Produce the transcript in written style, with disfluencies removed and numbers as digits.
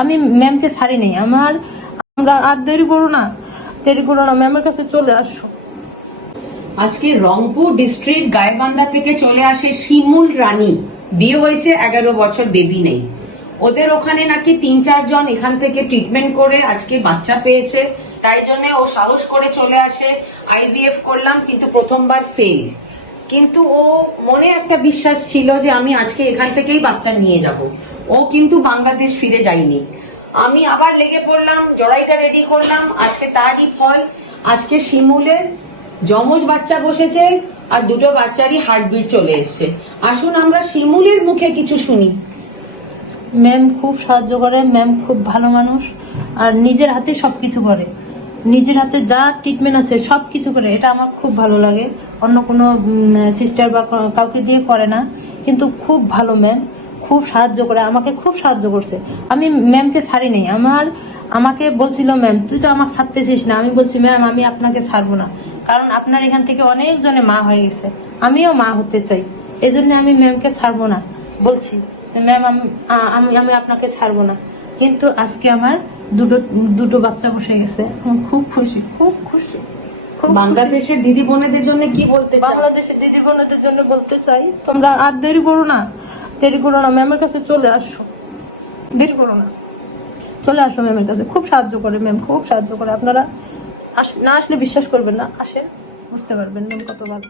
আমি ম্যামকে ছাড়ি নেই। আমরা আর দেরি করো না, ম্যামের কাছে চলে আসো। আজকে রংপুর ডিস্ট্রিক্ট গাইবান্ধা থেকে চলে আসে শিমুল রানী। বিয়ে হয়েছে, 11 বছর, বেবি নেই। ওদের ওখানে নাকি 3-4 জন এখান থেকে ট্রিটমেন্ট করে আজকে বাচ্চা পেয়েছে, তাই জন্য ও সাহস করে চলে আসে। আইভিএফ করলাম, কিন্তু প্রথমবার ফেল। কিন্তু ও মনে একটা বিশ্বাস ছিল যে আমি আজকে এখান থেকেই বাচ্চা নিয়ে যাব। ও কিন্তু বাংলাদেশ ফিরে যায়নি। আমি আবার লেগে পড়লাম, জড়াইটা রেডি করলাম, আজকে তারই ফল। আজকে শিমুলের যমজ বাচ্চা বসেছে, আর দুটো বাচ্চারই হার্টবিট চলে এসছে। আসুন আমরা শিমুলের মুখে কিছু শুনি। ম্যাম খুব সাহায্য করে, ম্যাম খুব ভালো মানুষ, আর নিজের হাতে সবকিছু করে, নিজের হাতে যা ট্রিটমেন্ট আছে সব কিছু করে। এটা আমার খুব ভালো লাগে। অন্য কোনো সিস্টার বা কাউকে দিয়ে করে না, কিন্তু খুব ভালো ম্যাম, খুব সাহায্য করে, আমাকে খুব সাহায্য করছে। আমি ম্যামকে ছাড়ি নেই। আমাকে বলছিল ম্যাম তুই তো আমাকে ছাড়তেছিস না। আমি বলছি ম্যাম আমি আপনাকে ছাড়বো না, কারণ আপনার এখান থেকে অনেকজনে মা হয়ে গেছে, আমিও মা হতে চাই, এই জন্য আমি ম্যামকে ছাড়বো না বলছি। ম্যাম আমি আপনাকে ছাড়বো না। কিন্তু আজকে আমার দুটো বাচ্চা বসে গেছে, আমি খুব খুশি, খুব খুশি। বাংলাদেশের দিদি বোনেদের জন্য কি বলতে চাও? বাংলাদেশের দিদি বোনদের জন্য বলতে চাই, তোমরা আর দেরি করো না, ম্যামের কাছে চলে আসো, দেরি করো না, চলে আসো ম্যামের কাছে। খুব সাহায্য করে ম্যাম, খুব সাহায্য করে। আপনারা না আসলে বিশ্বাস করবেন না, আসেন বুঝতে পারবেন ম্যাম কত ভালো।